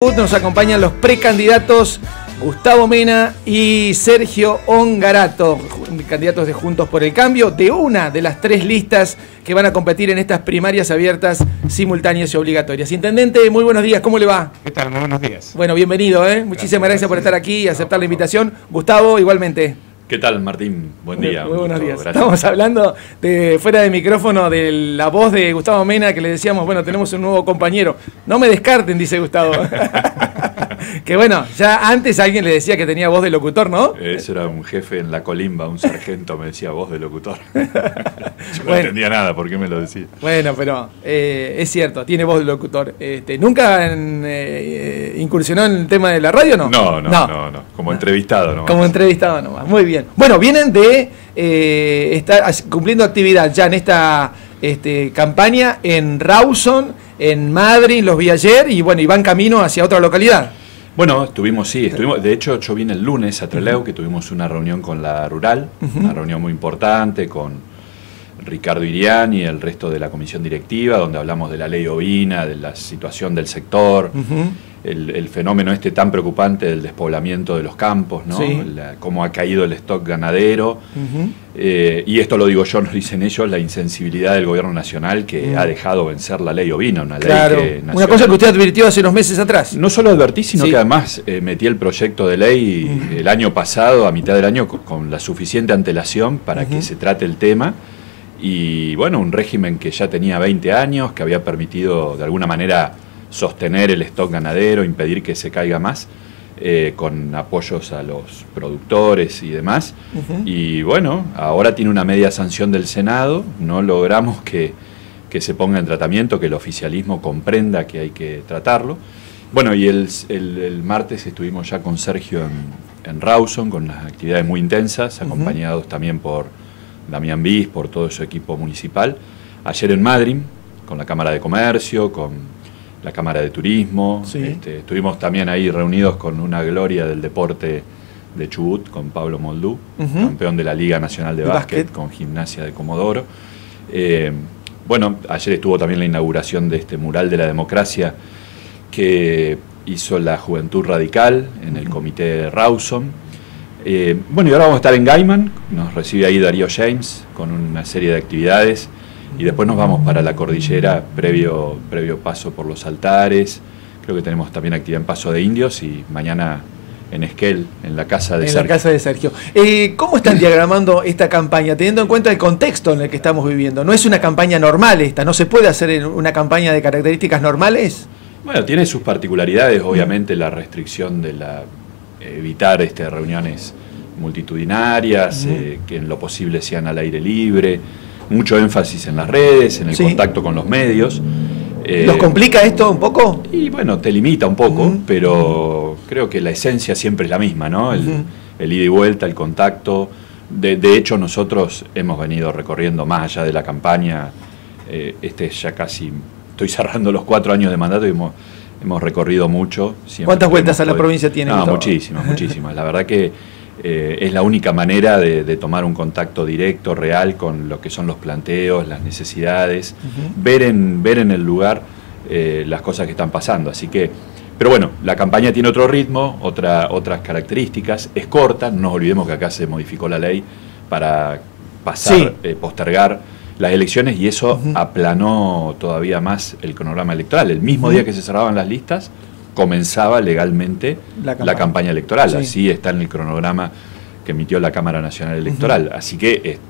Nos acompañan los precandidatos Gustavo Mena y Sergio Ongarato, candidatos de Juntos por el Cambio, de una de las tres listas que van a competir en estas primarias abiertas, simultáneas y obligatorias. Intendente, muy buenos días, ¿cómo le va? ¿Qué tal? Muy buenos días. Bueno, bienvenido, muchísimas gracias por estar aquí y aceptar la invitación. Gustavo, igualmente. ¿Qué tal, Martín? Buen día. Muy buenos días. Gracias. Estamos hablando fuera de micrófono de la voz de Gustavo Mena, que le decíamos, bueno, tenemos un nuevo compañero. No me descarten, dice Gustavo. Que bueno, ya antes alguien le decía que tenía voz de locutor, ¿no? Eso era un jefe en la colimba, un sargento me decía voz de locutor. Yo no Bueno. entendía nada, ¿por qué me lo decía? Bueno, pero es cierto, tiene voz de locutor. ¿Nunca incursionó en el tema de la radio, no? No. Como entrevistado, ¿no? Como entrevistado nomás, muy bien. Bueno, vienen de estar cumpliendo actividad ya en esta campaña en Rawson, en Madrid, los vi ayer, y bueno, y van camino hacia otra localidad. Bueno, estuvimos, de hecho yo vine el lunes a Trelew, que tuvimos una reunión con la Rural, una reunión muy importante con Ricardo Irián y el resto de la comisión directiva, donde hablamos de la ley ovina, de la situación del sector, el fenómeno tan preocupante del despoblamiento de los campos, ¿no? Sí. Cómo ha caído el stock ganadero, y esto lo digo yo, no lo dicen ellos, la insensibilidad del gobierno nacional que ha dejado vencer la ley ovina, una ley nacional. Una cosa que usted advirtió hace unos meses atrás. No solo advertí, sino Sí. que además metí el proyecto de ley el año pasado, a mitad del año, con la suficiente antelación para que se trate el tema. Y bueno, un régimen que ya tenía 20 años, que había permitido de alguna manera sostener el stock ganadero, impedir que se caiga más, con apoyos a los productores y demás. Y bueno, ahora tiene una media sanción del Senado, no logramos que se ponga en tratamiento, que el oficialismo comprenda que hay que tratarlo. Bueno, y el martes estuvimos ya con Sergio en Rawson, con unas actividades muy intensas, acompañados también por Damián Bis, por todo su equipo municipal. Ayer en Madrid, con la Cámara de Comercio, con la Cámara de Turismo. Sí. Estuvimos también ahí reunidos con una gloria del deporte de Chubut, con Pablo Moldú, campeón de la Liga Nacional de Básquet, con Gimnasia de Comodoro. Bueno, ayer estuvo también la inauguración de este mural de la democracia que hizo la Juventud Radical en el comité de Rawson. Bueno, y ahora vamos a estar en Gaiman, nos recibe ahí Darío James con una serie de actividades, y después nos vamos para la cordillera, previo paso por los altares. Creo que tenemos también actividad en Paso de Indios, y mañana en Esquel, en la casa de Sergio. En la casa de Sergio. ¿Cómo están diagramando esta campaña, teniendo en cuenta el contexto en el que estamos viviendo? No es una campaña normal esta, ¿no se puede hacer una campaña de características normales? Bueno, tiene sus particularidades, obviamente la restricción de evitar reuniones multitudinarias, que en lo posible sean al aire libre, mucho énfasis en las redes, en el contacto con los medios. ¿Los complica esto un poco? Y bueno, te limita un poco, pero creo que la esencia siempre es la misma, ¿no? El ida y vuelta, el contacto. De hecho, nosotros hemos venido recorriendo más allá de la campaña, ya casi, estoy cerrando los 4 años de mandato y hemos recorrido mucho. ¿Cuántas vueltas a la provincia tiene? No, muchísimas. La verdad que es la única manera de tomar un contacto directo, real, con lo que son los planteos, las necesidades, ver en el lugar las cosas que están pasando. Así que, pero bueno, la campaña tiene otro ritmo, otras características, es corta, no nos olvidemos que acá se modificó la ley para postergar las elecciones, y eso aplanó todavía más el cronograma electoral. El mismo día que se cerraban las listas, comenzaba legalmente la campaña electoral. Así está en el cronograma que emitió la Cámara Nacional Electoral. Así que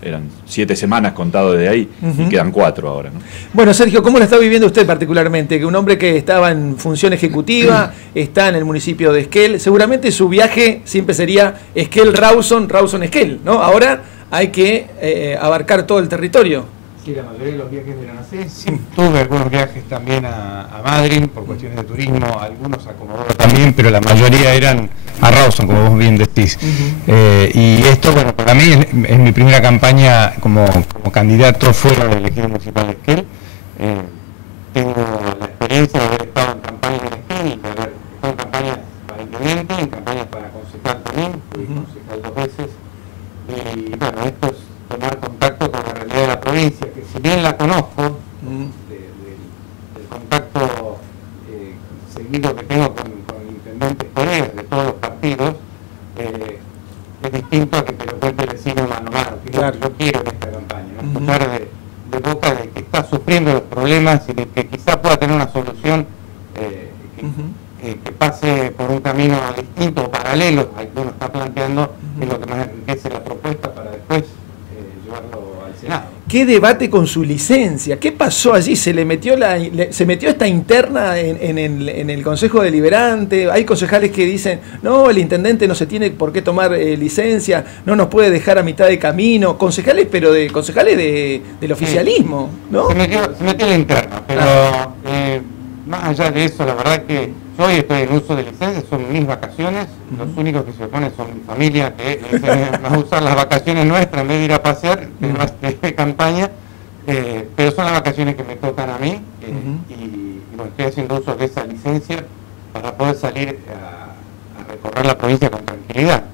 eran 7 semanas contado de ahí, y quedan 4 ahora, ¿no? Bueno, Sergio, ¿cómo lo está viviendo usted particularmente? Que un hombre que estaba en función ejecutiva, está en el municipio de Esquel, seguramente su viaje siempre sería Esquel-Rawson, Rawson-Esquel, ¿no? Ahora hay que abarcar todo el territorio. Sí, la mayoría de los viajes eran así. Sí, tuve algunos viajes también a Madrid por cuestiones de turismo, algunos a Comodoro también, pero la mayoría eran a Rawson, como vos bien decís. Y esto, bueno, para mí es mi primera campaña como candidato fuera del ejido municipal de Esquel. Tengo la experiencia de haber estado en campañas en Esquel, de haber estado en campañas para intendente, en campañas para concejal también, fui concejal 2 veces. Y bueno, esto es tomar contacto con la realidad de la provincia, que si bien la conozco, del contacto seguido que tengo con intendentes colegas de todos los partidos, es distinto a que te lo cuente el vecino mano a mano, que claro. Yo quiero en esta campaña, ¿no? Escuchar de boca de que está sufriendo los problemas y de que quizá pueda tener una solución que pase por un camino distinto o paralelo al que uno está planteando, es lo que más enriquece la propuesta para después llevarlo al Senado. ¿Qué debate con su licencia? ¿Qué pasó allí? ¿Se le metió esta interna en el Consejo Deliberante? Hay concejales que dicen, no, el intendente no se tiene por qué tomar licencia, no nos puede dejar a mitad de camino. Concejales, pero concejales del oficialismo, ¿no? Se metió la interna, pero más allá de eso, la verdad que yo hoy estoy en uso de licencia, son mis vacaciones, los únicos que se oponen son mi familia, que va a usar las vacaciones nuestras en vez de ir a pasear, de campaña, pero son las vacaciones que me tocan a mí, y bueno, estoy haciendo uso de esa licencia para poder salir a recorrer la provincia con tranquilidad.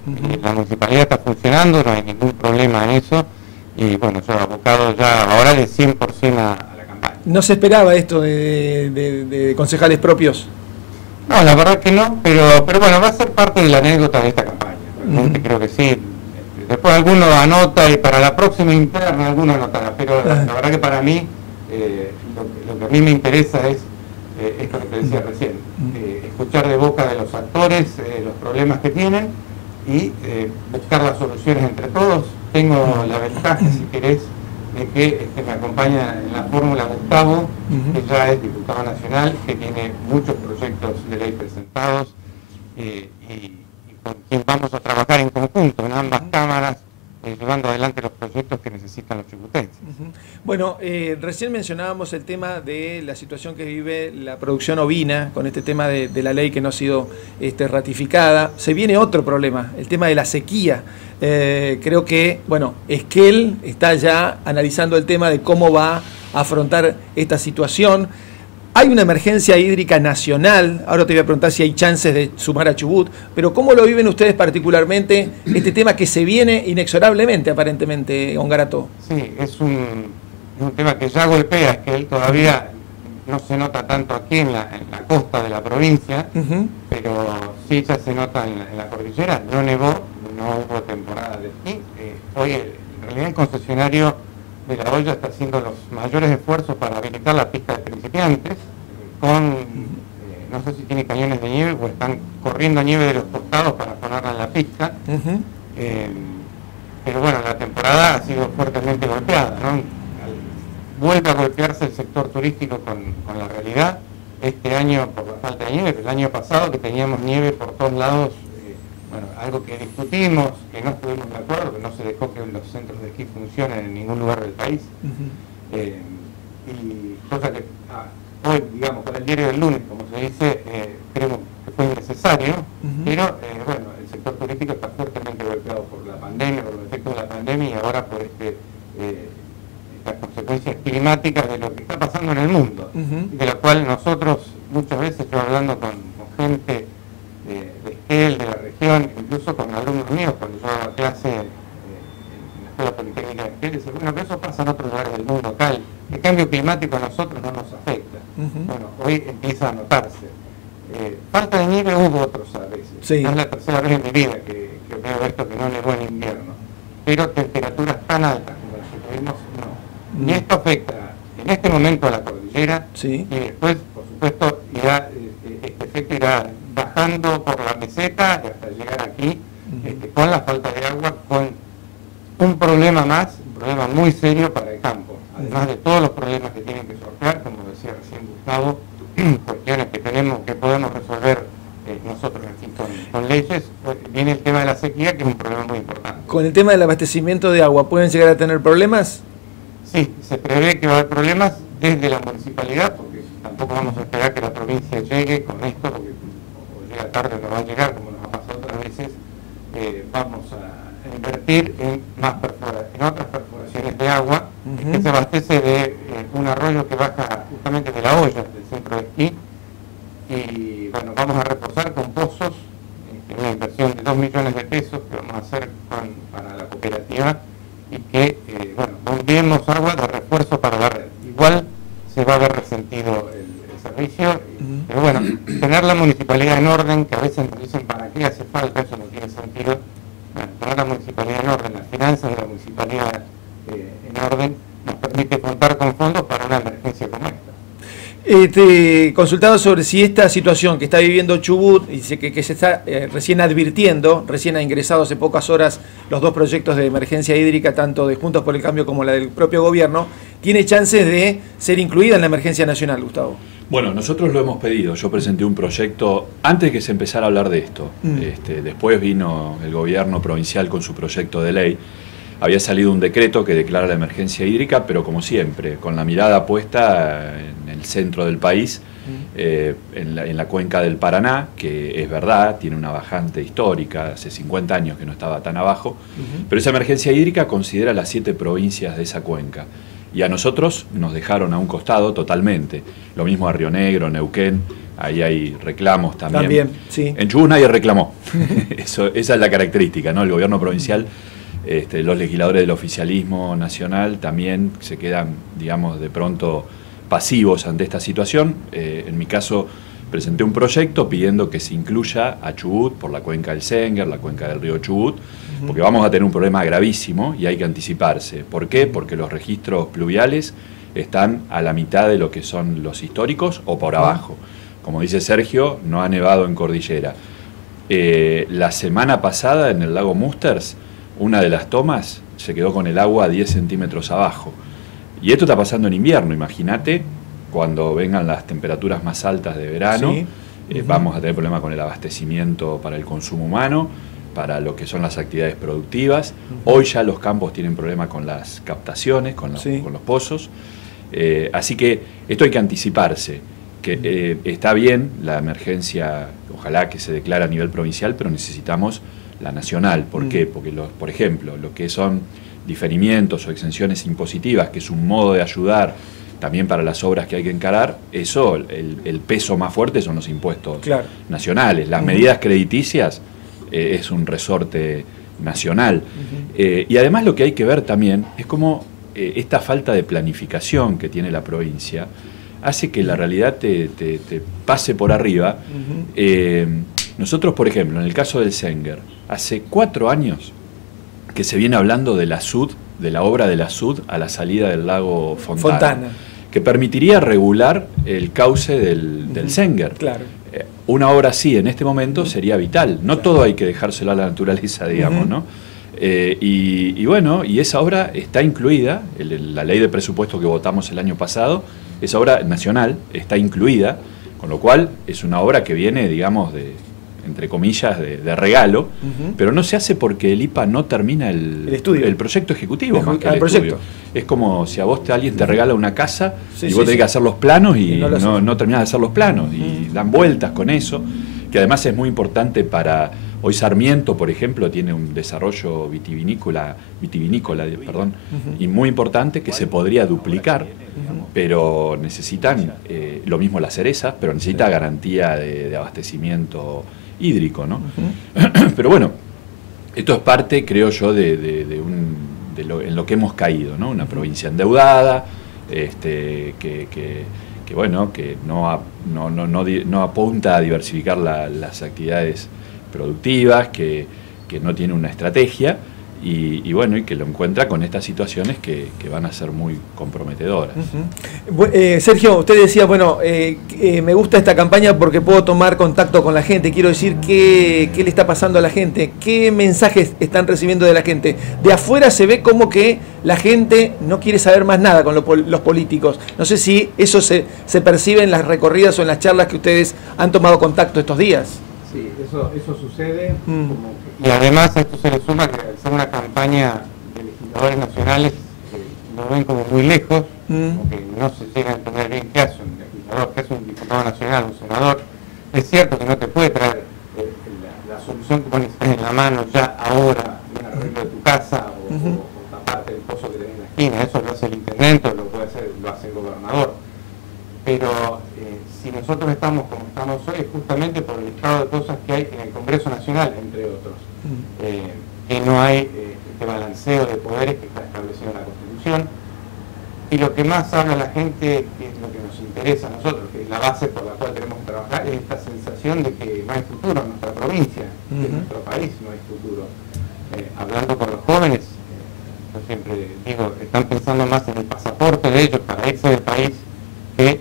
La municipalidad está funcionando, no hay ningún problema en eso, y bueno, yo abocado ya ahora de 100% a la campaña. ¿No se esperaba esto de concejales propios? No, la verdad que no, pero bueno, va a ser parte de la anécdota de esta campaña. Realmente creo que sí. Después alguno anota y para la próxima interna alguno anotará, pero la verdad que para mí lo que a mí me interesa es esto que te decía recién, escuchar de boca de los actores los problemas que tienen y buscar las soluciones entre todos. Tengo la ventaja, si querés, de que me acompaña en la fórmula Gustavo, que ya es diputado nacional, que tiene muchos proyectos de ley presentados y con quien vamos a trabajar en conjunto en ambas cámaras, llevando adelante los proyectos que necesitan los chibutenses. Bueno, recién mencionábamos el tema de la situación que vive la producción ovina, con este tema de la ley que no ha sido ratificada. Se viene otro problema, el tema de la sequía. Creo que, bueno, Esquel está ya analizando el tema de cómo va a afrontar esta situación. Hay una emergencia hídrica nacional, ahora te voy a preguntar si hay chances de sumar a Chubut, pero ¿cómo lo viven ustedes particularmente, este tema que se viene inexorablemente, aparentemente, Ongarato? Sí, es un tema que ya golpea, Esquel, todavía no se nota tanto aquí en la costa de la provincia, pero sí ya se nota en la cordillera. No nevó, no hubo temporada de esquí. Hoy en realidad el concesionario de La Hoya está haciendo los mayores esfuerzos para habilitar la pista de principiantes, no sé si tiene cañones de nieve o están corriendo nieve de los costados para ponerla en la pista, pero bueno, la temporada ha sido fuertemente golpeada, ¿no? Vuelve a golpearse el sector turístico con la realidad, este año por la falta de nieve, el año pasado que teníamos nieve por todos lados, bueno, algo que discutimos, que no estuvimos de acuerdo, que no se dejó que los centros de esquí funcionen en ningún lugar del país. Y cosa que hoy, digamos, con el diario del lunes, como se dice, creemos que fue innecesario, pero bueno, el sector turístico está fuertemente golpeado por la pandemia, por los efectos de la pandemia y ahora por las consecuencias climáticas de lo que está pasando en el mundo, de lo cual nosotros muchas veces, yo hablando con gente de Esquel, de la región, incluso con alumnos míos, cuando yo daba clase en la Escuela Politécnica de Esquel, decía, bueno, que eso pasa en otros lugares del mundo, tal, el cambio climático a nosotros no nos afecta. Bueno, hoy empieza a notarse. Falta de nieve hubo otros a veces, no es la tercera vez en mi vida que veo esto que no nevó en invierno, pero temperaturas tan altas como las que tuvimos, no. Y esto afecta en este momento a la cordillera y después, por supuesto, este efecto irá bajando por la meseta hasta llegar aquí, con la falta de agua, con un problema más, un problema muy serio para el campo, además de todos los problemas que tienen que sortear, como decía recién Gustavo, cuestiones que podemos resolver nosotros aquí con leyes. Viene el tema de la sequía, que es un problema muy importante. Con el tema del abastecimiento de agua, ¿pueden llegar a tener problemas? Sí, se prevé que va a haber problemas desde la municipalidad, porque tampoco vamos a esperar que la provincia llegue con esto, porque o llega tarde o no va a llegar, como nos ha pasado otras veces. Vamos a invertir en otras perforaciones de agua, que se abastece de un arroyo que baja justamente de La Hoya, del centro de esquí, y bueno, vamos a reforzar con pozos, una inversión de 2 millones de pesos que vamos a hacer para la cooperativa, y que, bueno, bombiemos agua de refuerzo para la red. Igual se va a ver resentido el servicio, pero bueno, tener la municipalidad en orden, que a veces nos dicen para qué hace falta, eso no tiene sentido. Bueno, tener la municipalidad en orden, las finanzas de la municipalidad en orden, nos permite contar con fondos para una emergencia como esta. Te consultaba sobre si esta situación que está viviendo Chubut y que se está recién advirtiendo, recién ha ingresado hace pocas horas los dos proyectos de emergencia hídrica, tanto de Juntos por el Cambio como la del propio gobierno, tiene chances de ser incluida en la emergencia nacional, Gustavo. Bueno, nosotros lo hemos pedido. Yo presenté un proyecto antes de que se empezara a hablar de esto. Después vino el gobierno provincial con su proyecto de ley. Había salido un decreto que declara la emergencia hídrica, pero como siempre, con la mirada puesta en el centro del país, en la cuenca del Paraná, que es verdad, tiene una bajante histórica, hace 50 años que no estaba tan abajo, pero esa emergencia hídrica considera las 7 provincias de esa cuenca. Y a nosotros nos dejaron a un costado totalmente. Lo mismo a Río Negro, Neuquén, ahí hay reclamos también. También, sí. En Chubut nadie reclamó. Esa es la característica, ¿no? El gobierno provincial, los legisladores del oficialismo nacional también se quedan, digamos, de pronto pasivos ante esta situación. En mi caso presenté un proyecto pidiendo que se incluya a Chubut por la cuenca del Senguer, la cuenca del río Chubut, porque vamos a tener un problema gravísimo y hay que anticiparse. ¿Por qué? Porque los registros pluviales están a la mitad de lo que son los históricos o por abajo. Como dice Sergio, no ha nevado en cordillera. La semana pasada en el lago Musters, una de las tomas se quedó con el agua 10 centímetros abajo. Y esto está pasando en invierno, imagínate, cuando vengan las temperaturas más altas de verano, vamos a tener problemas con el abastecimiento para el consumo humano, para lo que son las actividades productivas. Hoy ya los campos tienen problemas con las captaciones, con los pozos. Así que esto hay que anticiparse, que está bien la emergencia, ojalá que se declare a nivel provincial, pero necesitamos la nacional. ¿Por qué? Porque, por ejemplo, lo que son diferimientos o exenciones impositivas, que es un modo de ayudar también para las obras que hay que encarar, eso, el peso más fuerte son los impuestos nacionales. Las medidas crediticias es un resorte nacional. Y además lo que hay que ver también es cómo esta falta de planificación que tiene la provincia hace que la realidad te pase por arriba. Nosotros, por ejemplo, en el caso del Senguer, hace 4 años que se viene hablando de la SUD, de la obra de la SUD a la salida del lago Fontana. Que permitiría regular el cauce del Senguer. Claro. Una obra así en este momento sería vital. No todo hay que dejárselo a la naturaleza, digamos, ¿no? Y bueno, y esa obra está incluida, la ley de presupuesto que votamos el año pasado, esa obra nacional está incluida, con lo cual es una obra que viene, digamos, entre comillas, de regalo, pero no se hace porque el IPA no termina el proyecto ejecutivo. Más que el proyecto. Es como si a vos alguien te regala una casa y vos tenés que hacer los planos y no terminás de hacer los planos, y dan vueltas con eso, que además es muy importante para... Hoy Sarmiento, por ejemplo, tiene un desarrollo vitivinícola, y muy importante que se podría duplicar, pero necesitan, lo mismo las cerezas, pero necesita garantía de abastecimiento hídrico, ¿no? Pero bueno, esto es parte, creo yo, en lo que hemos caído, ¿no? Una provincia endeudada, que no apunta a diversificar las actividades productivas, que no tiene una estrategia y que lo encuentra con estas situaciones que van a ser muy comprometedoras. Sergio, usted decía, me gusta esta campaña porque puedo tomar contacto con la gente. Quiero decir, ¿qué le está pasando a la gente? ¿Qué mensajes están recibiendo de la gente? De afuera se ve como que la gente no quiere saber más nada con los políticos. No sé si eso se percibe en las recorridas o en las charlas que ustedes han tomado contacto estos días. Sí, eso sucede. Y además esto se le suma que al ser una campaña de legisladores nacionales lo ven como muy lejos, como que no se llega a entender bien qué hace un legislador, qué hace un diputado nacional, un senador. Es cierto que no te puede traer la solución que pones en la mano ya ahora, un arreglo de tu casa o taparte el pozo que tenés en la esquina. Eso lo hace el intendente, lo hace el gobernador. Pero si nosotros estamos como estamos hoy es justamente por el estado de cosas que hay en el Congreso Nacional, entre otros, que no hay este balanceo de poderes que está establecido en la Constitución, Y lo que más habla la gente, que es lo que nos interesa a nosotros, que es la base por la cual tenemos que trabajar, es esta sensación de que no hay futuro en nuestra provincia, que en nuestro país no hay futuro. Hablando con los jóvenes, yo siempre digo, están pensando más en el pasaporte de ellos para irse del país que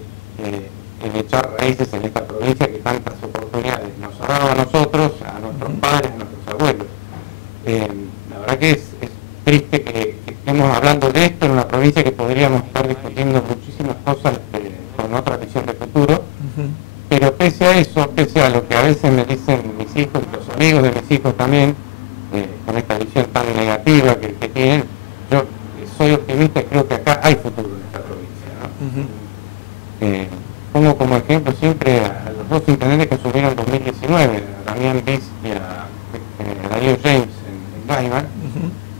en echar raíces en esta provincia que tantas oportunidades nos ha dado a nosotros, a nuestros padres, a nuestros abuelos. La verdad que es triste que estemos hablando de esto en una provincia que podríamos estar discutiendo muchísimas cosas con otra visión de futuro, pero pese a eso, pese a lo que a veces me dicen mis hijos y los amigos de mis hijos también, con esta visión tan negativa que tienen, yo soy optimista y creo que acá hay futuro en esta provincia, ¿no? Pongo como ejemplo siempre a los dos intendentes que asumieron en 2019, a Damián Bis y a Darío James en Gaiman,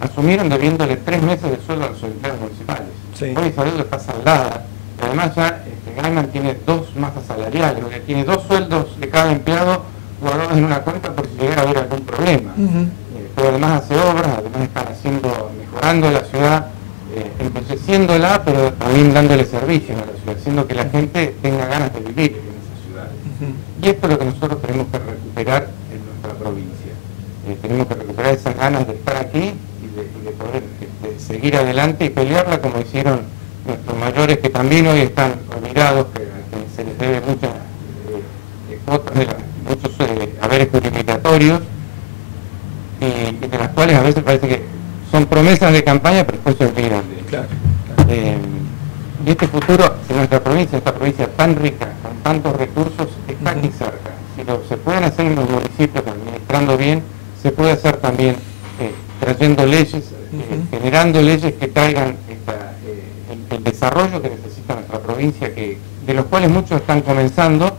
asumieron debiéndole 3 meses de sueldo a los empleados municipales. Sí. Hoy Isabel está saldada. Además ya Gaiman tiene 2 masas salariales, donde tiene 2 sueldos de cada empleado guardados en una cuenta por si llegara a haber algún problema. Pero además hace obras, además están mejorando la ciudad, embelleciéndola, pero también dándole servicios a la ciudad, haciendo que la gente tenga ganas de vivir en esa ciudad. Y esto es lo que nosotros tenemos que recuperar en nuestra provincia. Tenemos que recuperar esas ganas de estar aquí y de poder seguir adelante y pelearla como hicieron nuestros mayores, que también hoy están olvidados, que se les debe muchas cuotas de muchos haberes purificatorios, y de las cuales a veces parece que son promesas de campaña, pero después se olvidan de Claro. y este futuro de nuestra provincia, esta provincia tan rica, con tantos recursos, está aquí cerca. Si se pueden hacer en los municipios administrando bien, se puede hacer también trayendo leyes, generando leyes que traigan el desarrollo que necesita nuestra provincia, de los cuales muchos están comenzando,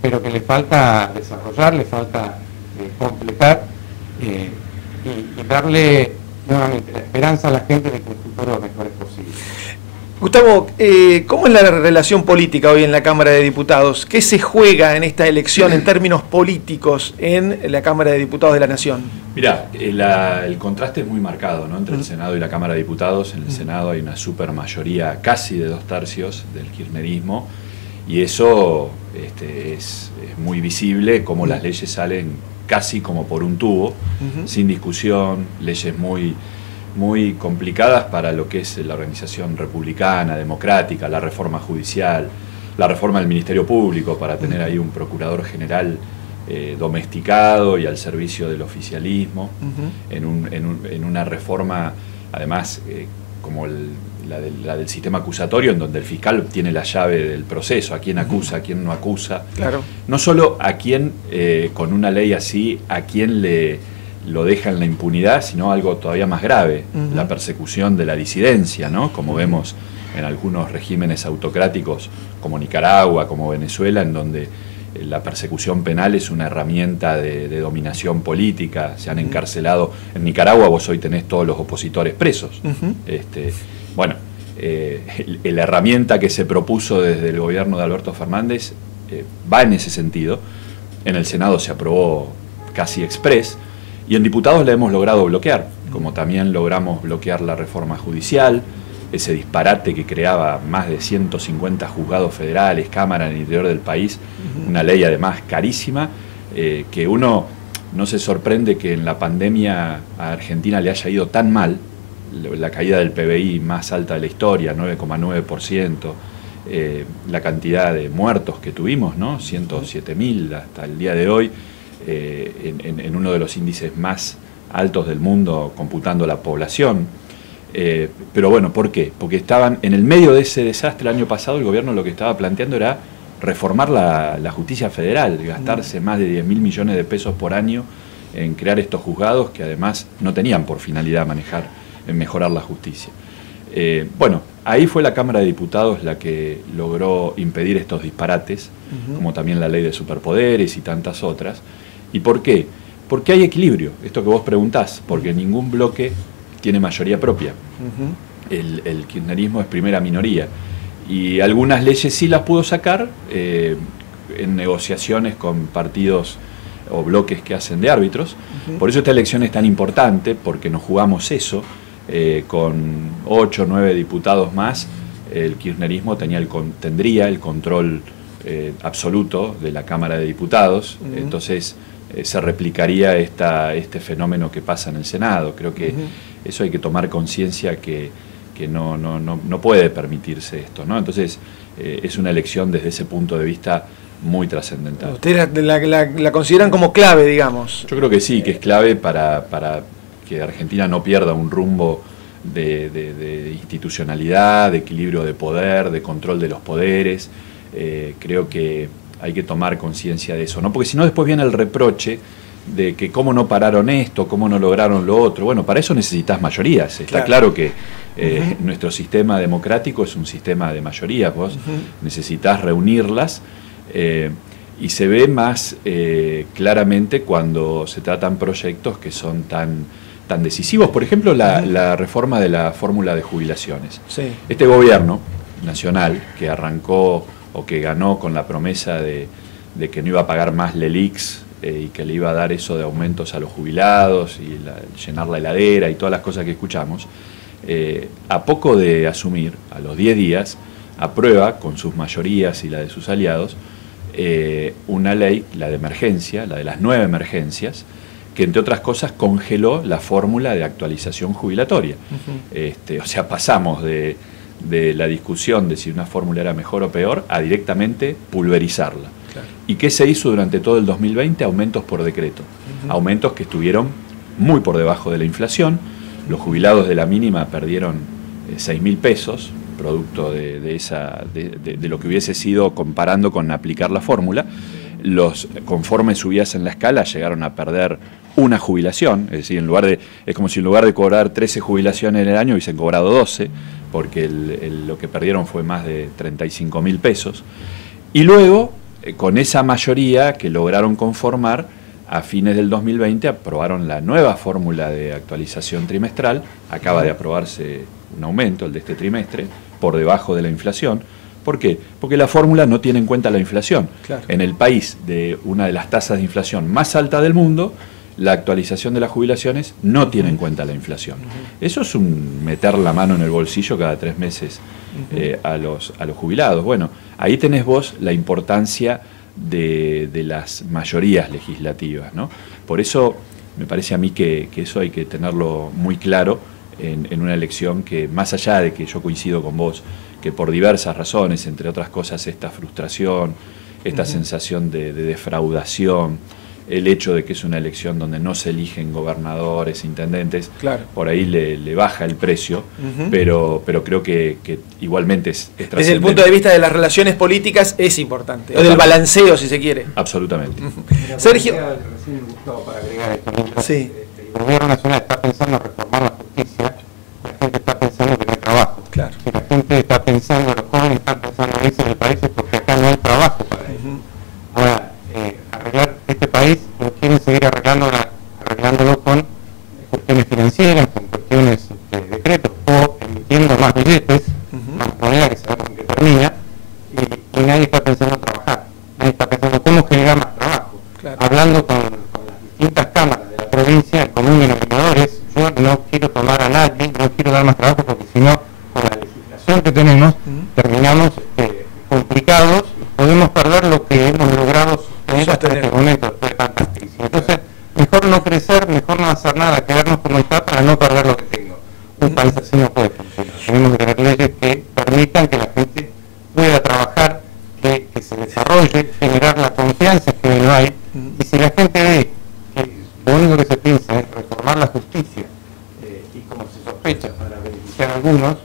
pero que le falta desarrollar, le falta completar y darle nuevamente la esperanza a la gente de que el futuro mejor es posible. Gustavo, ¿cómo es la relación política hoy en la Cámara de Diputados? ¿Qué se juega en esta elección en términos políticos en la Cámara de Diputados de la Nación? Mirá, el contraste es muy marcado, ¿no?, entre el Senado y la Cámara de Diputados. En el Senado hay una supermayoría casi de 2/3 del kirchnerismo, y eso es muy visible, como las leyes salen casi como por un tubo, sin discusión, leyes muy complicadas para lo que es la organización republicana, democrática, la reforma judicial, la reforma del Ministerio Público para tener ahí un procurador general domesticado y al servicio del oficialismo, en una reforma además como la del sistema acusatorio, en donde el fiscal tiene la llave del proceso, a quién acusa, a quién no acusa. Claro. No solo a quién, con una ley así, a quién lo deja en la impunidad, sino algo todavía más grave, la persecución de la disidencia, ¿no?, como vemos en algunos regímenes autocráticos como Nicaragua, como Venezuela, en donde la persecución penal es una herramienta de dominación política. Se han encarcelado. En Nicaragua vos hoy tenés todos los opositores presos. Bueno, la herramienta que se propuso desde el gobierno de Alberto Fernández va en ese sentido. En el Senado se aprobó casi express, y en diputados la hemos logrado bloquear, como también logramos bloquear la reforma judicial, ese disparate que creaba más de 150 juzgados federales, cámaras en el interior del país, una ley además carísima, que uno no se sorprende que en la pandemia a Argentina le haya ido tan mal, la caída del PBI más alta de la historia, 9,9%, la cantidad de muertos que tuvimos, ¿no?, 107.000 hasta el día de hoy, en uno de los índices más altos del mundo computando la población. Pero bueno, ¿por qué? Porque estaban en el medio de ese desastre el año pasado. El gobierno lo que estaba planteando era reformar la justicia federal, gastarse más de 10.000 millones de pesos por año en crear estos juzgados que además no tenían por finalidad mejorar la justicia. Bueno, ahí fue la Cámara de Diputados la que logró impedir estos disparates, como también la ley de superpoderes y tantas otras. ¿Y por qué? Porque hay equilibrio, esto que vos preguntás, porque ningún bloque tiene mayoría propia. El kirchnerismo es primera minoría, y algunas leyes sí las pudo sacar en negociaciones con partidos o bloques que hacen de árbitros. Por eso esta elección es tan importante, porque nos jugamos eso, con 8 o 9 diputados más, el kirchnerismo tendría el control absoluto de la Cámara de Diputados, entonces se replicaría este fenómeno que pasa en el Senado. Creo que eso hay que tomar conciencia que no puede permitirse esto, ¿no? Entonces es una elección desde ese punto de vista muy trascendental. ¿Ustedes la consideran como clave, digamos? Yo creo que sí, que es clave para que Argentina no pierda un rumbo de institucionalidad, de equilibrio de poder, de control de los poderes. Creo que hay que tomar conciencia de eso, ¿no? Porque si no, después viene el reproche de que cómo no pararon esto, cómo no lograron lo otro. Bueno, para eso necesitas mayorías. Está claro que nuestro sistema democrático es un sistema de mayorías. Vos necesitas reunirlas y se ve más claramente cuando se tratan proyectos que son tan decisivos. Por ejemplo, la reforma de la fórmula de jubilaciones. Sí. Este gobierno nacional que arrancó o que ganó con la promesa de que no iba a pagar más LELIX y que le iba a dar eso de aumentos a los jubilados y llenar la heladera y todas las cosas que escuchamos, a poco de asumir, a los 10 días, aprueba con sus mayorías y la de sus aliados una ley, la de emergencia, la de las 9 emergencias, que entre otras cosas congeló la fórmula de actualización jubilatoria. O sea, pasamos de la discusión de si una fórmula era mejor o peor a directamente pulverizarla. Claro. ¿Y qué se hizo durante todo el 2020? Aumentos por decreto. Aumentos que estuvieron muy por debajo de la inflación. Los jubilados de la mínima perdieron 6.000 pesos, producto de lo que hubiese sido comparando con aplicar la fórmula. Conforme subías en la escala, llegaron a perder una jubilación, es decir, es como si en lugar de cobrar 13 jubilaciones en el año hubiesen cobrado 12, porque lo que perdieron fue más de 35.000 pesos. Y luego, con esa mayoría que lograron conformar, a fines del 2020 aprobaron la nueva fórmula de actualización trimestral. Acaba de aprobarse un aumento, el de este trimestre, por debajo de la inflación. ¿Por qué? Porque la fórmula no tiene en cuenta la inflación. Claro. En el país de una de las tasas de inflación más alta del mundo, la actualización de las jubilaciones no tiene en cuenta la inflación. Eso es meter la mano en el bolsillo cada 3 meses a los jubilados. Bueno, ahí tenés vos la importancia de las mayorías legislativas, ¿no? Por eso me parece a mí que eso hay que tenerlo muy claro en una elección que, más allá de que yo coincido con vos, que por diversas razones, entre otras cosas esta frustración, esta sensación de defraudación, el hecho de que es una elección donde no se eligen gobernadores, intendentes, claro, por ahí le baja el precio, pero creo que igualmente es trascendente. Desde el punto de vista de las relaciones políticas es importante, o del balanceo, si se quiere. Absolutamente. Sergio. Recién Gustavo, para agregar esto, mientras sí, el gobierno nacional está pensando en reformar la justicia, la gente está pensando que no hay trabajo. Claro. Si la gente está pensando, los jóvenes están pensando en irse del país es porque acá no hay trabajo para ellos. Ahora, arreglar este país, no quieren seguir arreglándolo con cuestiones financieras, con cuestiones de decretos, o emitiendo más billetes, más moneda que sabemos que termina, y nadie está pensando en trabajar, nadie está pensando cómo generar más trabajo. Claro. Hablando con las distintas cámaras de la provincia, el común denominador es: yo no quiero tomar a nadie, no quiero dar más trabajo, porque si no, con la legislación que tenemos, terminamos complicados y podemos perder lo que hemos logrado hasta este momento de tanta crisis. Entonces, mejor no crecer, mejor no hacer nada, quedarnos como está para no perder lo que tengo. Un país así no puede funcionar. Tenemos que tener leyes que permitan que la gente pueda trabajar, que se desarrolle, generar la confianza que hoy no hay. Y si la gente ve que lo único que se piensa es reformar la justicia, y como se sospecha para beneficiar a algunos,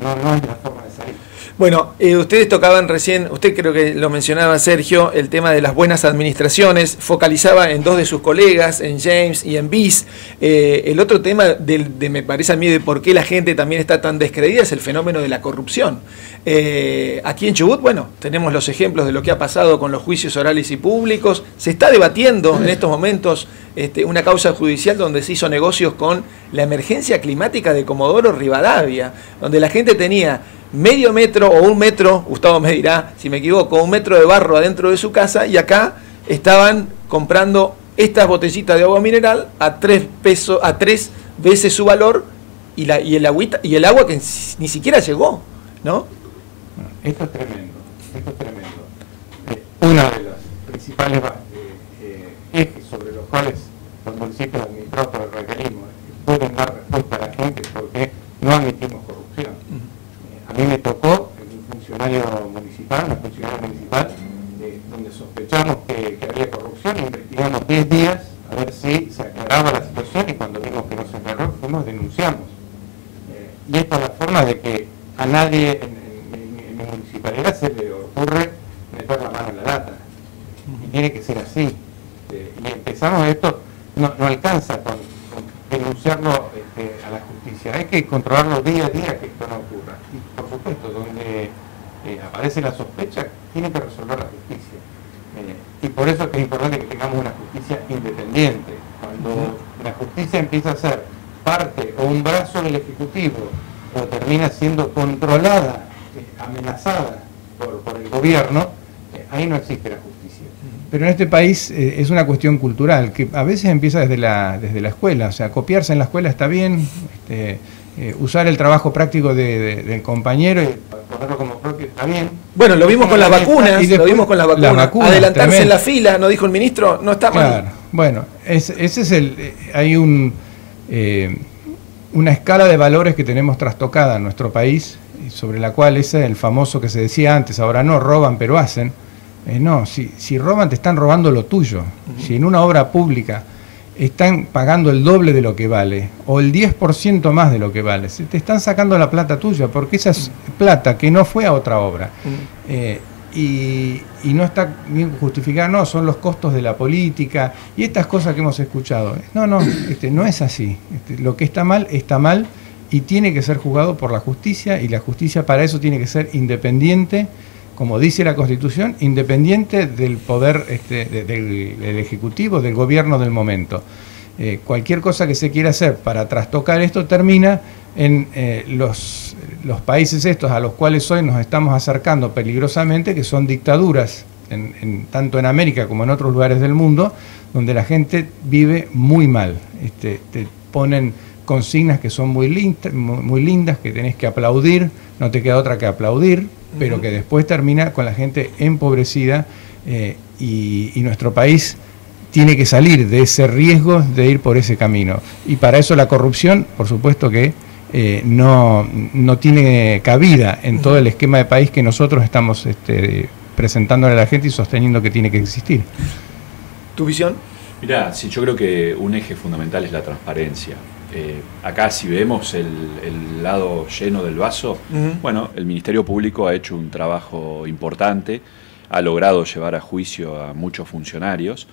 no es la forma de salir. Bueno, ustedes tocaban recién, usted creo que lo mencionaba Sergio, el tema de las buenas administraciones, focalizaba en 2 de sus colegas, en James y en Bis. El otro tema, me parece a mí, de por qué la gente también está tan descreída, es el fenómeno de la corrupción. Aquí en Chubut, bueno, tenemos los ejemplos de lo que ha pasado con los juicios orales y públicos. Se está debatiendo en estos momentos una causa judicial donde se hizo negocios con la emergencia climática de Comodoro Rivadavia, donde la gente tenía medio metro o 1 metro, Gustavo me dirá si me equivoco, 1 metro de barro adentro de su casa, y acá estaban comprando estas botellitas de agua mineral a 3 veces su valor, y el agua que ni siquiera llegó, ¿no? Esto es tremendo, esto es tremendo. Una de las principales ejes sobre los cuales los municipios administrados por el radicalismo pueden dar respuesta a la gente porque no admitimos corrupción. A mí me tocó un funcionario municipal, una funcionaria municipal, donde sospechamos que había corrupción, investigamos 10 días a ver si se aclaraba la situación y cuando vimos que no se aclaró, denunciamos. Y esta es la forma de que a nadie en mi municipalidad se le ocurre meter la mano en la lata. Y tiene que ser así. Y empezamos esto, no alcanza con denunciarlo a la justicia, hay que controlarlo día a día que esto no ocurra. Y por supuesto, donde aparece la sospecha, tiene que resolver la justicia. Y por eso es importante que tengamos una justicia independiente. Cuando la justicia empieza a ser parte o un brazo del Ejecutivo o termina siendo controlada, amenazada por el gobierno, ahí no existe la justicia. Pero en este país es una cuestión cultural, que a veces empieza desde la escuela, o sea, copiarse en la escuela está bien, usar el trabajo práctico del compañero y ponerlo como propio está bien. Bueno, lo vimos con las vacunas, adelantarse tremendo. En la fila, ¿no dijo el ministro? No está mal. Claro, bueno, hay una escala de valores que tenemos trastocada en nuestro país, sobre la cual ese es el famoso que se decía antes, ahora no roban pero hacen. No, si roban te están robando lo tuyo. Si en una obra pública están pagando el doble de lo que vale o el 10% más de lo que vale, te están sacando la plata tuya porque esa es plata que no fue a otra obra. Y no está bien justificada, no, son los costos de la política y estas cosas que hemos escuchado. No es así. Lo que está mal y tiene que ser juzgado por la justicia y la justicia para eso tiene que ser independiente, como dice la Constitución, independiente del poder del Ejecutivo, del gobierno del momento. Cualquier cosa que se quiera hacer para trastocar esto termina en los países estos a los cuales hoy nos estamos acercando peligrosamente, que son dictaduras, tanto en América como en otros lugares del mundo, donde la gente vive muy mal. Te ponen consignas que son muy lindas, que tenés que aplaudir, no te queda otra que aplaudir, pero que después termina con la gente empobrecida y nuestro país tiene que salir de ese riesgo de ir por ese camino. Y para eso la corrupción, por supuesto que no tiene cabida en todo el esquema de país que nosotros estamos presentándole a la gente y sosteniendo que tiene que existir. ¿Tu visión? Mirá, sí, yo creo que un eje fundamental es la transparencia. Acá si vemos el lado lleno del vaso, bueno, el Ministerio Público ha hecho un trabajo importante, ha logrado llevar a juicio a muchos funcionarios,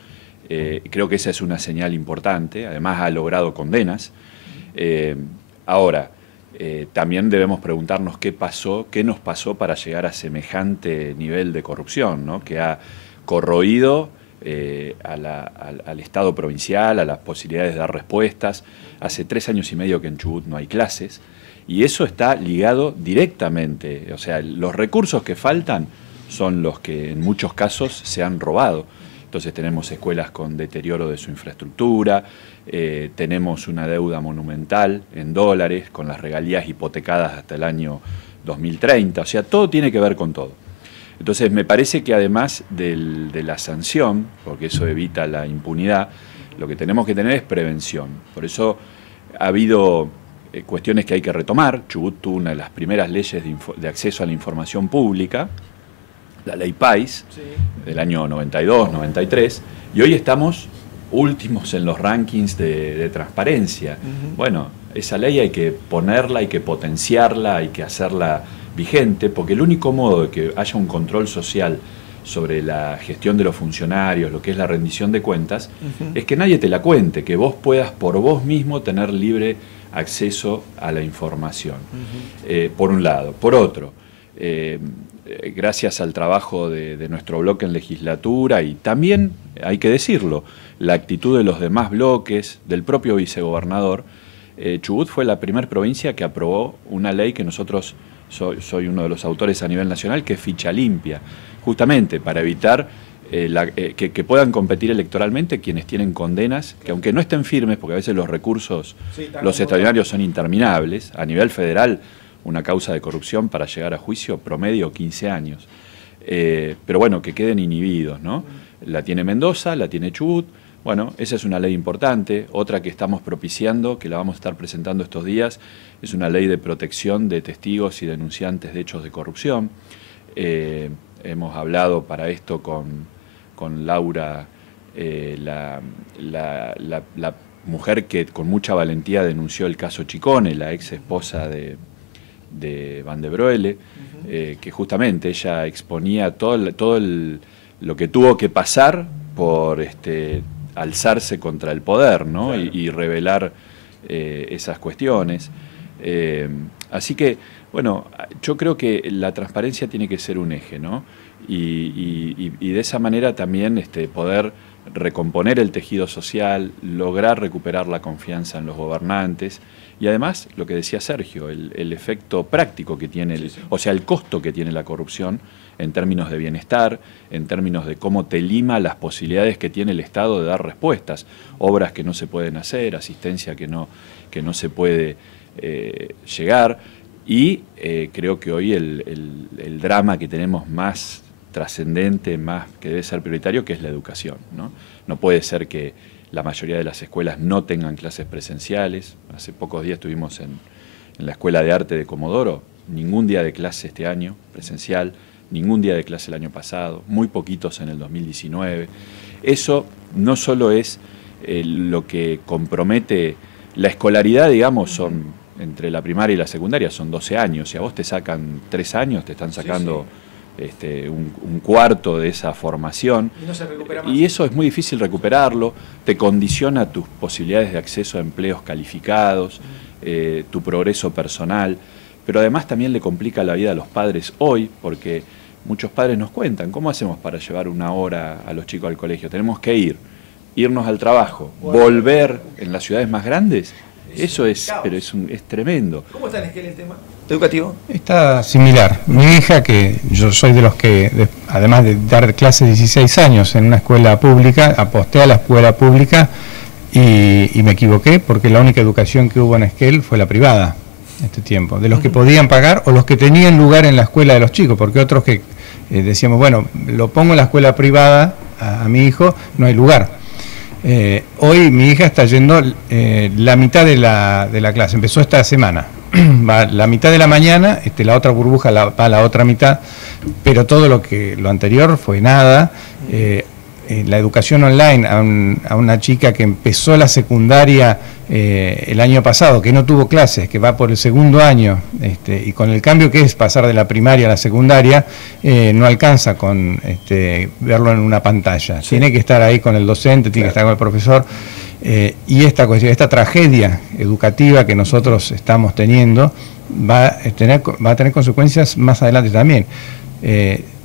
creo que esa es una señal importante, además ha logrado condenas. Ahora, también debemos preguntarnos qué nos pasó para llegar a semejante nivel de corrupción, ¿no? Que ha corroído al Estado provincial, a las posibilidades de dar respuestas. Hace 3 años y medio que en Chubut no hay clases y eso está ligado directamente, o sea, los recursos que faltan son los que en muchos casos se han robado. Entonces tenemos escuelas con deterioro de su infraestructura, tenemos una deuda monumental en dólares con las regalías hipotecadas hasta el año 2030, o sea, todo tiene que ver con todo. Entonces me parece que además de la sanción, porque eso evita la impunidad, lo que tenemos que tener es prevención. Por eso ha habido cuestiones que hay que retomar. Chubut tuvo una de las primeras leyes de acceso a la información pública, la ley PAIS, del año 92, 93, y hoy estamos últimos en los rankings de transparencia. Bueno, esa ley hay que ponerla, hay que potenciarla, hay que hacerla vigente, porque el único modo de que haya un control social sobre la gestión de los funcionarios, lo que es la rendición de cuentas, es que nadie te la cuente, que vos puedas por vos mismo tener libre acceso a la información, por un lado. Por otro, gracias al trabajo de nuestro bloque en legislatura y también, hay que decirlo, la actitud de los demás bloques, del propio vicegobernador, Chubut fue la primera provincia que aprobó una ley que nosotros, soy uno de los autores a nivel nacional, que es ficha limpia, justamente para evitar que puedan competir electoralmente quienes tienen condenas, que aunque no estén firmes, porque a veces los recursos, los extraordinarios son interminables, a nivel federal una causa de corrupción para llegar a juicio promedio 15 años. Pero bueno, que queden inhibidos, ¿no? La tiene Mendoza, la tiene Chubut. Bueno, esa es una ley importante. Otra que estamos propiciando, que la vamos a estar presentando estos días, es una ley de protección de testigos y denunciantes de hechos de corrupción. Hemos hablado para esto con Laura, la mujer que con mucha valentía denunció el caso Chicone, la ex esposa de Van de Broele, que justamente ella exponía todo lo que tuvo que pasar por alzarse contra el poder, ¿no? Claro. y revelar esas cuestiones. Así que, bueno, yo creo que la transparencia tiene que ser un eje, ¿no? Y de esa manera también poder recomponer el tejido social, lograr recuperar la confianza en los gobernantes y además, lo que decía Sergio, el efecto práctico que tiene, o sea, el costo que tiene la corrupción en términos de bienestar, en términos de cómo te lima las posibilidades que tiene el Estado de dar respuestas, obras que no se pueden hacer, asistencia que no se puede llegar, y creo que hoy el drama que tenemos más trascendente, más que debe ser prioritario, que es la educación, ¿no? No puede ser que la mayoría de las escuelas no tengan clases presenciales. Hace pocos días estuvimos en la Escuela de Arte de Comodoro, ningún día de clase este año presencial, ningún día de clase el año pasado, muy poquitos en el 2019. Eso no solo es lo que compromete la escolaridad, digamos, son entre la primaria y la secundaria son 12 años, si a vos te sacan 3 años, te están sacando un cuarto de esa formación, y no se recupera más. Y eso es muy difícil recuperarlo, te condiciona tus posibilidades de acceso a empleos calificados, tu progreso personal, pero además también le complica la vida a los padres hoy, porque muchos padres nos cuentan, ¿cómo hacemos para llevar 1 hora a los chicos al colegio? Tenemos que irnos al trabajo, volver en las ciudades más grandes. Eso es, pero es tremendo. ¿Cómo está en Esquel el tema educativo? Está similar. Mi hija, que yo soy de los que, además de dar clases 16 años en una escuela pública, aposté a la escuela pública y me equivoqué porque la única educación que hubo en Esquel fue la privada este tiempo, de los que podían pagar o los que tenían lugar en la escuela de los chicos, porque otros que decíamos, bueno, lo pongo en la escuela privada a mi hijo, no hay lugar. Hoy mi hija está yendo la mitad de la clase, empezó esta semana, va la mitad de la mañana, la otra burbuja va a la otra mitad, pero todo lo anterior fue nada. La educación online a una chica que empezó la secundaria el año pasado, que no tuvo clases, que va por el 2.º año, y con el cambio que es pasar de la primaria a la secundaria, no alcanza con verlo en una pantalla. Sí. Tiene que estar ahí con el docente, tiene que estar con el profesor, y esta tragedia educativa que nosotros estamos teniendo va a tener consecuencias más adelante también.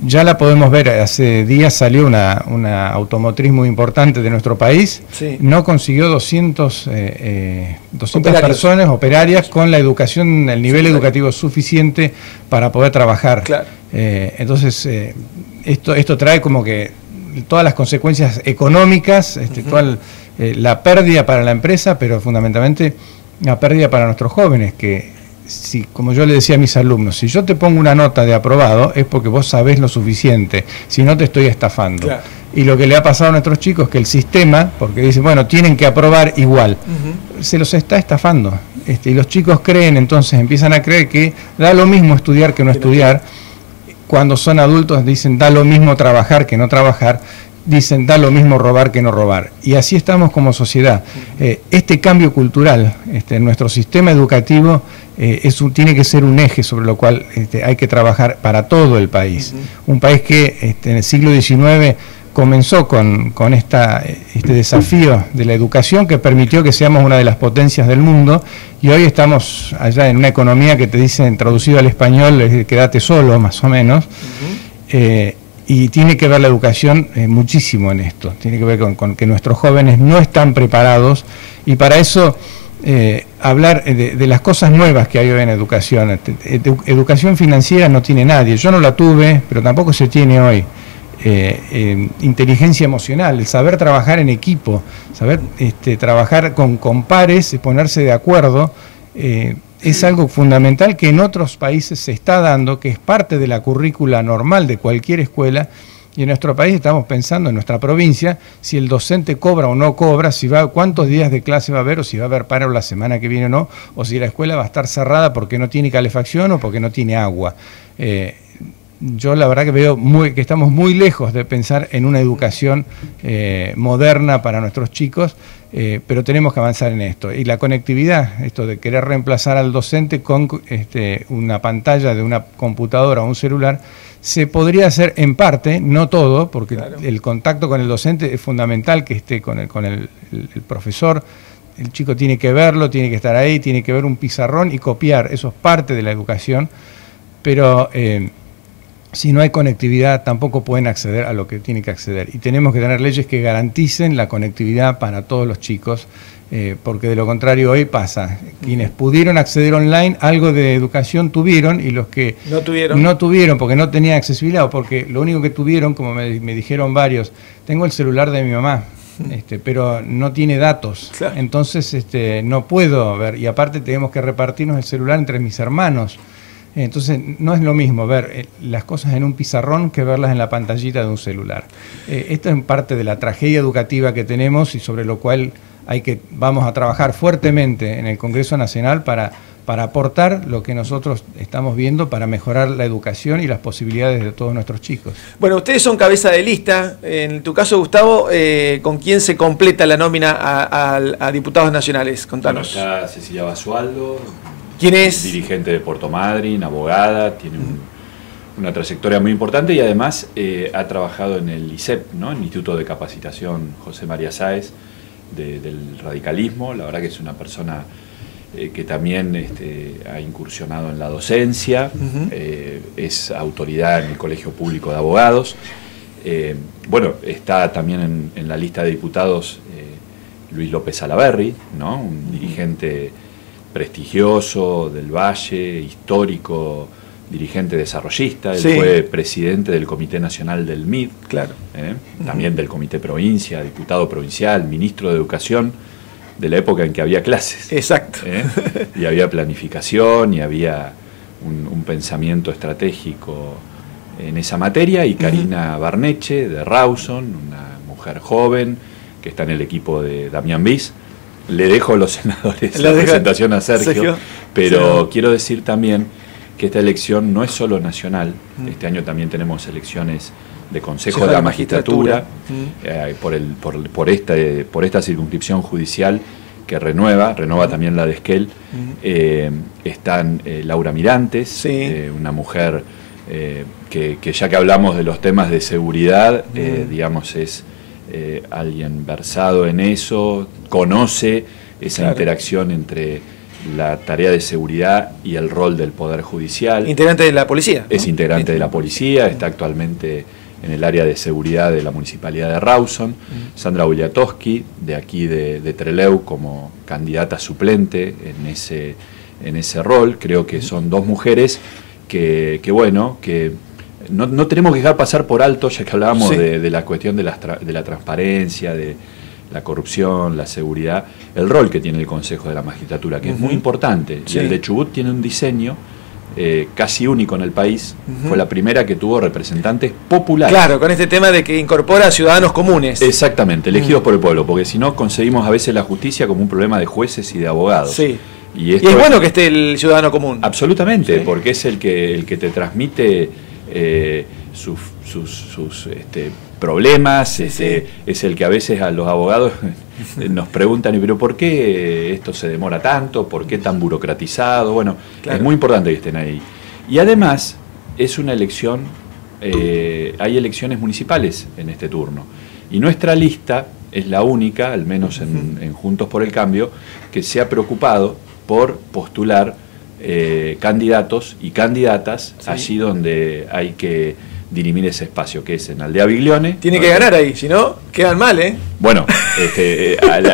Ya la podemos ver, hace días salió una automotriz muy importante de nuestro país, sí. No consiguió 200 personas operarias con la educación, el nivel educativo suficiente para poder trabajar. Claro. Entonces, esto trae como que todas las consecuencias económicas, toda la pérdida para la empresa, pero fundamentalmente la pérdida para nuestros jóvenes, que si, como yo le decía a mis alumnos, si yo te pongo una nota de aprobado es porque vos sabés lo suficiente, si no te estoy estafando. Claro. Y lo que le ha pasado a nuestros chicos es que el sistema, porque dicen, bueno, tienen que aprobar igual, se los está estafando. Y los chicos creen, entonces empiezan a creer que da lo mismo estudiar que no estudiar. Cuando son adultos dicen, da lo mismo trabajar que no trabajar. Dicen, da lo mismo robar que no robar. Y así estamos como sociedad. Este cambio cultural en nuestro sistema educativo tiene que ser un eje sobre lo cual hay que trabajar para todo el país. Un país que en el siglo XIX comenzó con este desafío de la educación que permitió que seamos una de las potencias del mundo, y hoy estamos allá en una economía que te dicen, traducido al español, quédate solo, más o menos. Y tiene que ver la educación muchísimo en esto, tiene que ver con que nuestros jóvenes no están preparados, y para eso hablar de las cosas nuevas que hay hoy en educación. Educación financiera no tiene nadie, yo no la tuve, pero tampoco se tiene hoy. inteligencia emocional, el saber trabajar en equipo, saber trabajar con pares, ponerse de acuerdo, es algo fundamental que en otros países se está dando, que es parte de la currícula normal de cualquier escuela. Y en nuestro país estamos pensando, en nuestra provincia, si el docente cobra o no cobra, si cuántos días de clase va a haber, o si va a haber paro la semana que viene o no, o si la escuela va a estar cerrada porque no tiene calefacción o porque no tiene agua. Yo la verdad que veo que estamos muy lejos de pensar en una educación moderna para nuestros chicos, pero tenemos que avanzar en esto. Y la conectividad, esto de querer reemplazar al docente con una pantalla de una computadora o un celular, se podría hacer en parte, no todo, porque claro, el contacto con el docente es fundamental, que esté con el profesor. El chico tiene que verlo, tiene que estar ahí, tiene que ver un pizarrón y copiar. Eso es parte de la educación, pero si no hay conectividad tampoco pueden acceder a lo que tienen que acceder. Y tenemos que tener leyes que garanticen la conectividad para todos los chicos, porque de lo contrario hoy pasa. Quienes pudieron acceder online, algo de educación tuvieron, y los que no tuvieron porque no tenían accesibilidad o porque lo único que tuvieron, como me dijeron varios, tengo el celular de mi mamá, pero no tiene datos, claro, entonces no puedo ver, y aparte tenemos que repartirnos el celular entre mis hermanos. Entonces no es lo mismo ver las cosas en un pizarrón que verlas en la pantallita de un celular. Esto es parte de la tragedia educativa que tenemos y sobre lo cual vamos a trabajar fuertemente en el Congreso Nacional para aportar lo que nosotros estamos viendo para mejorar la educación y las posibilidades de todos nuestros chicos. Bueno, ustedes son cabeza de lista. En tu caso, Gustavo, ¿con quién se completa la nómina a diputados nacionales? Contanos. Bueno, está Cecilia Basualdo. ¿Quién es? Dirigente de Puerto Madryn, abogada, tiene una trayectoria muy importante y además ha trabajado en el ISEP, ¿no? El Instituto de Capacitación José María Sáez del radicalismo. La verdad que es una persona que también ha incursionado en la docencia, es autoridad en el Colegio Público de Abogados. Bueno, está también en la lista de diputados Luis López Salaverry, ¿no? Un dirigente prestigioso del Valle, histórico, dirigente desarrollista. Él fue presidente del Comité Nacional del MID, claro, también del Comité Provincia, diputado provincial, ministro de Educación de la época en que había clases. Exacto. Y había planificación y había un pensamiento estratégico en esa materia. Y Karina Barneche, de Rawson, una mujer joven que está en el equipo de Damián Bis. Le dejo los senadores la presentación a Sergio, pero sí, quiero decir también que esta elección no es solo nacional. Este año también tenemos elecciones de Consejo de la Magistratura, por esta circunscripción judicial que renueva también la de Esquel. Están Laura Mirantes, una mujer que ya que hablamos de los temas de seguridad, digamos, es alguien versado en eso, conoce esa interacción entre la tarea de seguridad y el rol del Poder Judicial. Integrante de la policía, ¿no? Es integrante de la policía, está actualmente en el área de seguridad de la Municipalidad de Rawson. Sandra Uliatowski, de aquí de Trelew, como candidata suplente en ese rol. Creo que son dos mujeres que no tenemos que dejar pasar por alto, ya que hablábamos de la cuestión de la transparencia, de la corrupción, la seguridad, el rol que tiene el Consejo de la Magistratura, que es muy importante. Y el de Chubut tiene un diseño casi único en el país. Fue la primera que tuvo representantes populares. Claro, con este tema de que incorpora a ciudadanos comunes. Exactamente, elegidos por el pueblo, porque si no concebimos a veces la justicia como un problema de jueces y de abogados. Sí. Y es bueno que esté el ciudadano común. Absolutamente, porque es el que te transmite sus problemas, es el que a veces a los abogados nos preguntan, ¿pero por qué esto se demora tanto? ¿Por qué tan burocratizado? Bueno, es muy importante que estén ahí. Y además es una elección, hay elecciones municipales en este turno. Y nuestra lista es la única, al menos en Juntos por el Cambio, que se ha preocupado por postular candidatos y candidatas allí donde hay que dirimir ese espacio, que es en Aldea Biglione. Tiene que ganar ahí, si no, quedan mal, ¿eh? Bueno,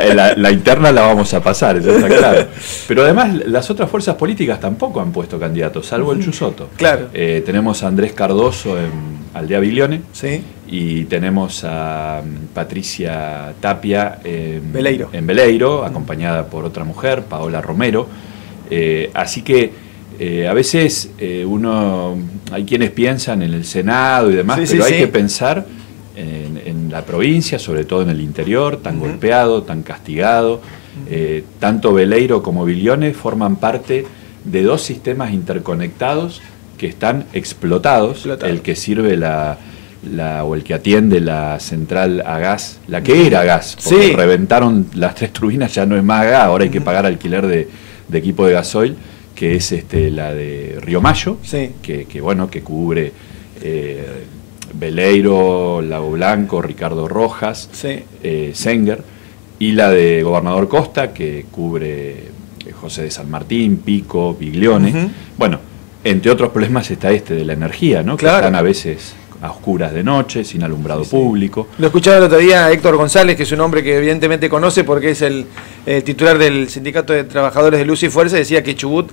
la interna la vamos a pasar, eso está claro. Pero además las otras fuerzas políticas tampoco han puesto candidatos, salvo el Chusotto. Claro. Tenemos a Andrés Cardoso en Aldea Biglione. Sí. Y tenemos a Patricia Tapia en Beleiro, acompañada por otra mujer, Paola Romero. Así que a veces hay quienes piensan en el Senado y demás, pero hay que pensar en la provincia, sobre todo en el interior, tan golpeado, tan castigado. Tanto Beleiro como Biglione forman parte de dos sistemas interconectados que están explotados. El que sirve o el que atiende la central a gas, la que era a gas, porque reventaron las 3 turbinas, ya no es más a gas, ahora hay que pagar alquiler de equipo de gasoil, que es la de Río Mayo, que cubre Beleiro, Lago Blanco, Ricardo Rojas, Senger, y la de Gobernador Costa, que cubre José de San Martín, Pico, Biglione. Bueno, entre otros problemas está de la energía, ¿no? Claro. Que están a veces a oscuras de noche, sin alumbrado público. Lo escuchaba el otro día a Héctor González, que es un hombre que evidentemente conoce porque es el titular del Sindicato de Trabajadores de Luz y Fuerza, decía que Chubut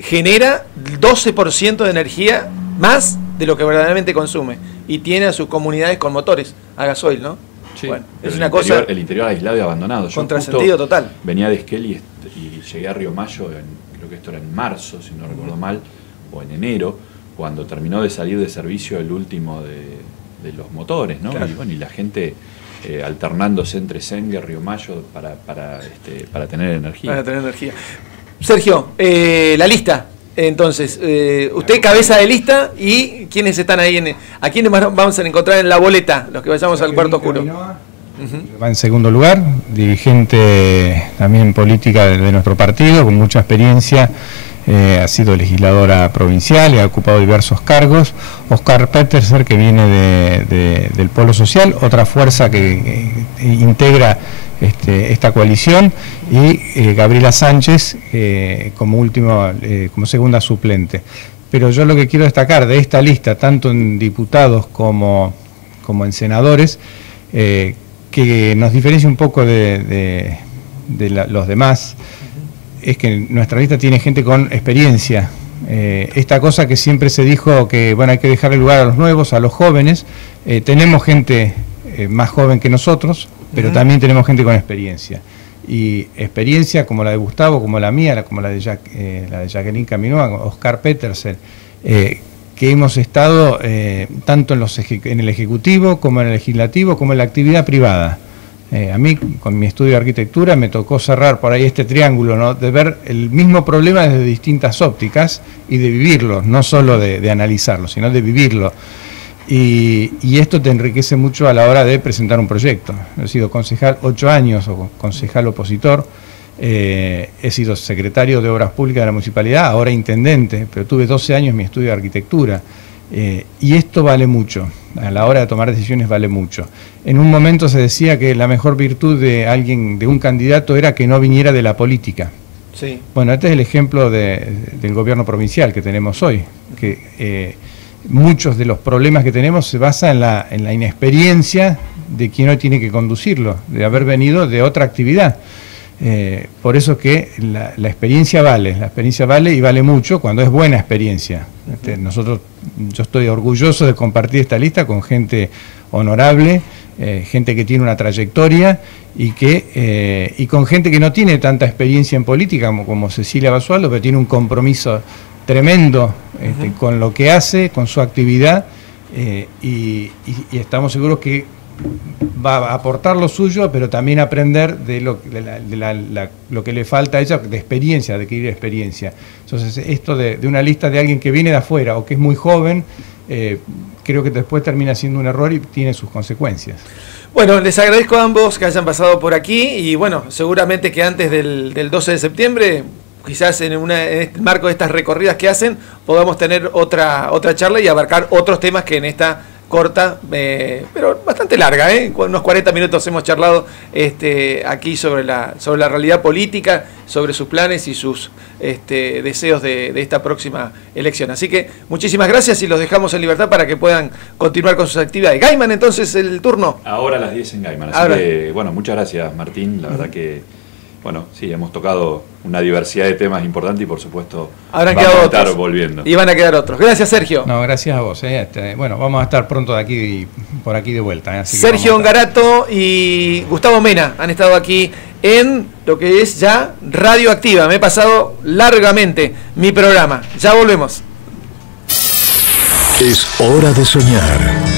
genera 12% de energía más de lo que verdaderamente consume y tiene a sus comunidades con motores a gasoil, ¿no? Sí, bueno, es una cosa... El interior aislado y abandonado. Yo contrasentido total. Venía de Esquel y llegué a Río Mayo, creo que esto era en marzo, si no recuerdo mal, o en enero, cuando terminó de salir de servicio el último de los motores, ¿no? Claro. Y la gente alternándose entre Senger, Río Mayo para tener energía. Para tener energía. Sergio, la lista. Entonces, usted cabeza de lista y quiénes están ahí, a quiénes vamos a encontrar en la boleta, los que vayamos al cuarto oscuro. Va en segundo lugar, dirigente también política de nuestro partido, con mucha experiencia. Ha sido legisladora provincial y ha ocupado diversos cargos. Oscar Peterser, que viene del Polo Social, otra fuerza que integra esta coalición, y Gabriela Sánchez como segunda suplente. Pero yo lo que quiero destacar de esta lista, tanto en diputados como en senadores, que nos diferencia un poco de los demás, es que nuestra lista tiene gente con experiencia. Esta cosa que siempre se dijo que hay que dejarle lugar a los nuevos, a los jóvenes. Tenemos gente más joven que nosotros, pero también tenemos gente con experiencia. Y experiencia como la de Gustavo, como la mía, como la de Jacqueline Caminoa, Oscar Petersen, que hemos estado tanto en el Ejecutivo como en el Legislativo, como en la actividad privada. A mí, con mi estudio de arquitectura, me tocó cerrar por ahí este triángulo, ¿no? De ver el mismo problema desde distintas ópticas y de vivirlo, no solo de analizarlo, sino de vivirlo. Y esto te enriquece mucho a la hora de presentar un proyecto. He sido concejal 8 años, o concejal opositor, he sido secretario de Obras Públicas de la Municipalidad, ahora intendente, pero tuve 12 años en mi estudio de arquitectura. Y esto vale mucho, a la hora de tomar decisiones vale mucho. En un momento se decía que la mejor virtud de un candidato era que no viniera de la política. Sí. Bueno, este es el ejemplo del gobierno provincial que tenemos hoy, que muchos de los problemas que tenemos se basan en la inexperiencia de quien hoy tiene que conducirlo, de haber venido de otra actividad. Por eso que la experiencia vale y vale mucho cuando es buena experiencia. Yo estoy orgulloso de compartir esta lista con gente honorable, gente que tiene una trayectoria y con gente que no tiene tanta experiencia en política como Cecilia Basualdo, pero tiene un compromiso tremendo con lo que hace, con su actividad, y estamos seguros que va a aportar lo suyo, pero también aprender de lo que le falta a ella, de experiencia, de adquirir experiencia. Entonces, esto de una lista de alguien que viene de afuera o que es muy joven, creo que después termina siendo un error y tiene sus consecuencias. Bueno, les agradezco a ambos que hayan pasado por aquí y bueno, seguramente que antes del 12 de septiembre, quizás en este marco de estas recorridas que hacen, podamos tener otra charla y abarcar otros temas que en esta corta, pero bastante larga, unos 40 minutos hemos charlado aquí sobre la realidad política, sobre sus planes y sus deseos de esta próxima elección. Así que muchísimas gracias y los dejamos en libertad para que puedan continuar con sus actividades. Gaiman, entonces, el turno. Ahora a las 10 en Gaiman. Así que, bueno, muchas gracias, Martín. La verdad que, bueno, sí, hemos tocado una diversidad de temas importantes y, por supuesto, habrán vamos quedado a estar otros. Volviendo. Y van a quedar otros. Gracias, Sergio. No, gracias a vos. Bueno, vamos a estar pronto por aquí de vuelta. Así Sergio Ongarato y Gustavo Mena han estado aquí en lo que es ya Radioactiva. Me he pasado largamente mi programa. Ya volvemos. Es hora de soñar.